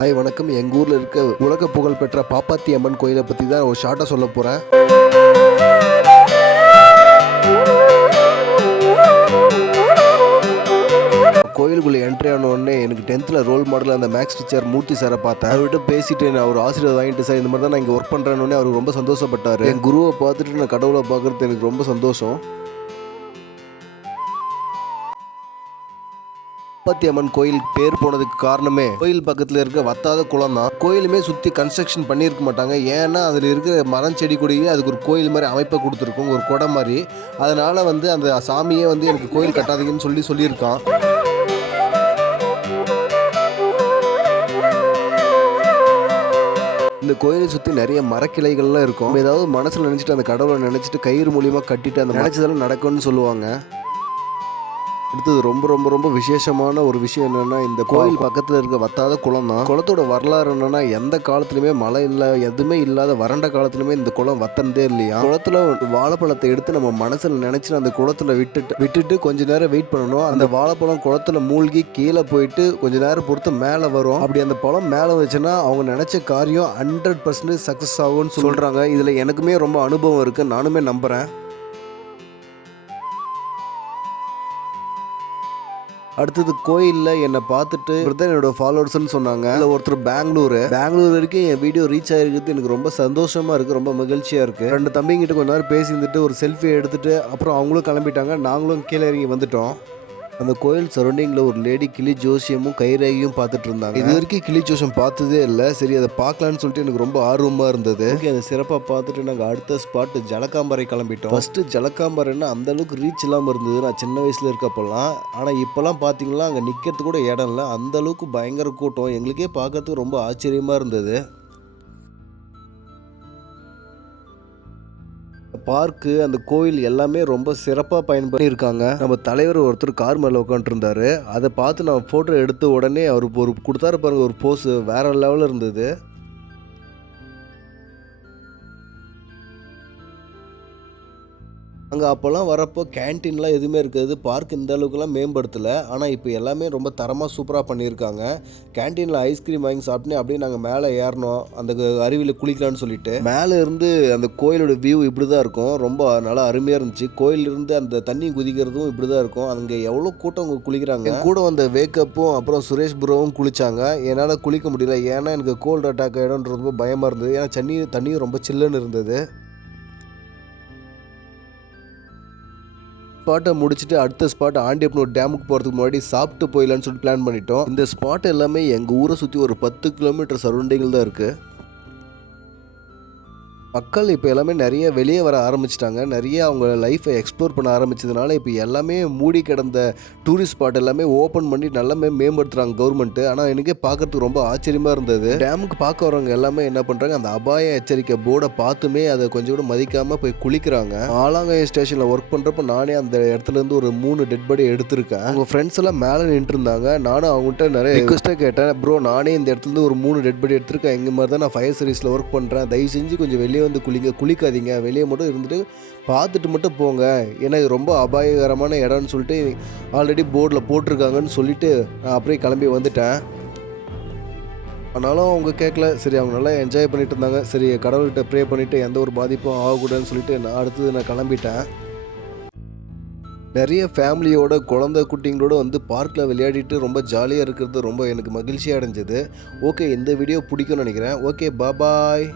Hi வணக்கம். எங்கள் ஊரில் இருக்க உலக புகழ் பெற்ற பாப்பாத்தி அம்மன் கோயிலை பற்றி தான் ஒரு ஷார்ட்டாக சொல்ல போகிறேன் கோயிலுக்குள்ளே என்ட்ரி ஆனோடனே எனக்கு டென்த்தில் ரோல் மாடல் அந்த மேக்ஸ் டீச்சர் மூர்த்தி சாரை பார்த்தேன். அவர்கிட்ட பேசிட்டு நான் அவர் ஆசிரியர் வாங்கிட்டு சார் இந்த மாதிரி தான் நான் இங்கே ஒர்க் பண்ணுறேன்னு அவர் ரொம்ப சந்தோஷப்பட்டார். என் குருவை பார்த்துட்டு நான் கடவுளை பார்க்குறது எனக்கு ரொம்ப சந்தோஷம். பாப்பாத்தி அம்மன் கோயில் பேர் போனதுக்கு காரணமே கோயில் பக்கத்தில் இருக்க வத்தாத குளம் தான் கோயிலுமே சுற்றி கன்ஸ்ட்ரக்ஷன் பண்ணியிருக்க மாட்டாங்க. ஏன்னா அதில் இருக்கிற மரம் செடி கொடியே அதுக்கு ஒரு கோயில் மாதிரி அமைப்பை கொடுத்துருக்கும். ஒரு குடம் மாதிரி. அதனால வந்து அந்த சாமியே வந்து எனக்கு கோயில் கட்டாதீங்கன்னு சொல்லி சொல்லியிருக்கான். இந்த கோயிலை சுற்றி நிறைய மரக்கிளைகள்லாம் இருக்கும். ஏதாவது மனசில் நினச்சிட்டு அந்த கடவுளை நினச்சிட்டு கயிறு மூலியமாக கட்டிட்டு அந்த நினச்சதெல்லாம் நடக்கும்னு சொல்லுவாங்க. அடுத்தது ரொம்ப ரொம்ப ரொம்ப விசேஷமான ஒரு விஷயம் என்னன்னா இந்த கோயில் பக்கத்தில் இருக்க வத்தாத குளம் தான். குளத்தோட வரலாறு என்னன்னா எந்த காலத்துலையுமே மழை இல்லை எதுவுமே இல்லாத வறண்ட காலத்துலையுமே இந்த குளம் வத்தனதே இல்லையா? குளத்துல வாழைப்பழத்தை எடுத்து நம்ம மனசில் நினைச்சு அந்த குளத்துல விட்டுட்டு விட்டுட்டு கொஞ்ச நேரம் வெயிட் பண்ணணும். அந்த வாழைப்பழம் குளத்துல மூழ்கி கீழே போயிட்டு கொஞ்ச நேரம் பொறுத்து மேலே வரும். அப்படி அந்த பழம் மேலே வச்சுன்னா அவங்க நினைச்ச காரியம் ஹண்ட்ரட் பர்சன்டேஜ் சக்ஸஸ் ஆகும்னு சொல்றாங்க. இதுல எனக்குமே ரொம்ப அனுபவம் இருக்கு. நானுமே நம்புறேன். அடுத்தது கோயிலில் என்னை பார்த்துட்டு தான் என்னோட ஃபாலோவர்ஸ்னு சொன்னாங்க. அதில் ஒருத்தர் பெங்களூர். பெங்களூர் வரைக்கும் என் வீடியோ ரீச் ஆகிருக்கிறது எனக்கு ரொம்ப சந்தோஷமாக இருக்குது ரொம்ப மகிழ்ச்சியாக இருக்குது ரெண்டு தம்பிங்கிட்ட கொஞ்ச நேரம் பேசியிருந்துட்டு ஒரு செல்ஃபி எடுத்துட்டு அப்புறம் அவங்களும் கிளம்பிட்டாங்க நாங்களும் கீழே இறங்கி வந்துட்டோம். அந்த கோயில் சரௌண்டிங்கில் ஒரு லேடி கிளி ஜோசியமும் கைரேகையும் பார்த்துட்டு இருந்தாங்க. இது வரைக்கும் கிளி ஜோசியம் பார்த்ததே இல்லை. சரி அதை பார்க்கலான்னு சொல்லிட்டு எனக்கு ரொம்ப ஆர்வமாக இருந்தது. ஓகே அதை சிறப்பாக பார்த்துட்டு நாங்கள் அடுத்த ஸ்பாட் ஜலக்காம்பரை கிளம்பிட்டோம். ஃபஸ்ட்டு ஜலக்காம்பரைன்னா அந்த அளவுக்கு ரீச் இல்லாமல் இருந்தது. நான் சின்ன வயசில் இருக்கப்பெல்லாம். ஆனால் இப்போல்லாம் பார்த்தீங்கன்னா அங்கே நிற்கிறதுக்கு கூட இடம் இல்லை. அந்த அளவுக்கு பயங்கர கூட்டம். எங்களுக்கே பார்க்கறதுக்கு ரொம்ப ஆச்சரியமாக இருந்தது. பார்க்கு அந்த கோயில் எல்லாமே ரொம்ப சிறப்பாக பயன்படுத்தியிருக்காங்க நம்ம தலைவர் ஒருத்தர் கார் மேலே உட்காந்துருந்தாரு அதை பார்த்து நான் ஃபோட்டோ எடுத்த உடனே அவர் ஒரு கொடுத்தாரு பாருங்க ஒரு போஸ் வேற லெவலில் இருந்தது. அங்கே அப்போல்லாம் வரப்போ கேன்டீன்லாம் எதுவுமே இருக்காது. பார்க் இந்த அளவுக்குலாம் மேம்படுத்தலை. ஆனால் இப்போ எல்லாமே ரொம்ப தரமாக சூப்பராக பண்ணியிருக்காங்க. கேன்டீனில் ஐஸ்கிரீம் வாங்கி சாப்பிட்டு அப்படியே நாங்கள் மேலே ஏறினோம் அந்த அருவியில் குளிக்கலாம்னு சொல்லிட்டு. மேலே இருந்து அந்த கோயிலோட வியூ இப்படி தான் இருக்கும். ரொம்ப நல்லா அருமையாக இருந்துச்சு. கோயிலிருந்து அந்த தண்ணி குதிக்கிறதும் இப்படி தான் இருக்கும். அங்கே எவ்வளோ கூட்டம் அங்கே குளிக்கிறாங்க. கூட வந்த வேக்கப்பும் அப்புறம் சுரேஷ் புரோவும் குளித்தாங்க என்னால் குளிக்க முடியல. ஏன்னா எனக்கு கோல்டு அட்டாக் ஆகிடும்ன்றது ரொம்ப பயமாக இருந்தது. ஏன்னா தண்ணி தண்ணியும் ரொம்ப சில்லுன்னு இருந்தது. ஸ்பாட்டை முடிச்சுட்டு அடுத்த ஸ்பாட் ஆண்டியப்பனூர் டேமுக்கு போகிறதுக்கு முன்னாடி சாப்பிட்டு போயிடலான்னு சொல்லிட்டு பிளான் பண்ணிட்டோம். இந்த ஸ்பாட் எல்லாமே எங்கள் ஊரை சுற்றி ஒரு பத்து கிலோமீட்டர் சரௌண்டிங்கில் தான் இருக்குது மக்கள் இப்போ எல்லாமே நிறைய வெளியே வர ஆரம்பிச்சிட்டாங்க. நிறைய அவங்க லைஃப்பை எக்ஸ்ப்ளோர் பண்ண ஆரம்பிச்சதுனால இப்போ எல்லாமே மூடி கிடந்த டூரிஸ்ட் ஸ்பாட் எல்லாமே ஓப்பன் பண்ணி நல்லாமே மேம்படுத்துகிறாங்க கவர்மெண்ட்டு ஆனால் எனக்கே பார்க்கறதுக்கு ரொம்ப ஆச்சரியமாக இருந்தது. டேமுக்கு பார்க்க வரவங்க எல்லாமே என்ன பண்ணுறாங்க அந்த அபாய எச்சரிக்கை போர்டை பார்த்துமே அதை கொஞ்சம் கூட மதிக்காமல் போய் குளிக்கிறாங்க. ஆலாங்கய ஸ்டேஷனில் ஒர்க் பண்ணுறப்ப நானே அந்த இடத்துல இருந்து ஒரு மூணு டெட் பாடி எடுத்திருக்கேன். அவங்க ஃப்ரெண்ட்ஸ் எல்லாம் மேலே நின்று இருந்தாங்க நானும் அவங்ககிட்ட நிறைய ரிக்வஸ்ட்டாக கேட்டேன். ப்ரோ நானே இந்த இடத்துலேருந்து ஒரு மூணு டெட் பாடி எடுத்திருக்கேன். எங்கள் மாதிரி தான் நான் ஃபயர் சர்வீஸில் ஒர்க் பண்ணுறேன் தயவு செஞ்சு கொஞ்சம் வெளியே வந்து குளிங்க குளிக்காதீங்க. வெளியே மட்டும் இருந்துட்டு பார்த்துட்டு மட்டும் போங்க. ஏன்னா இது ரொம்ப அபாயகரமான இடம்னு சொல்லிட்டு ஆல்ரெடி போர்டில் போட்டிருக்காங்கன்னு சொல்லிட்டு நான் அப்படியே கிளம்பி வந்துட்டேன். ஆனாலும் அவங்க கேட்கல சரி அவங்க நல்லா என்ஜாய் பண்ணிட்டு இருந்தாங்க. சரி கடவுள்கிட்ட ப்ரே பண்ணிவிட்டு எந்த ஒரு பாதிப்பும் ஆகக்கூடாதுன்னு சொல்லிட்டு நான் அடுத்தது நான் கிளம்பிட்டேன். நிறைய ஃபேமிலியோட குழந்தை குட்டிங்களோட வந்து பார்க்கில் விளையாடிட்டு ரொம்ப ஜாலியாக இருக்கிறது ரொம்ப எனக்கு மகிழ்ச்சியாக அடைஞ்சது ஓகே இந்த வீடியோ பிடிக்கும்னு நினைக்கிறேன். Okay bye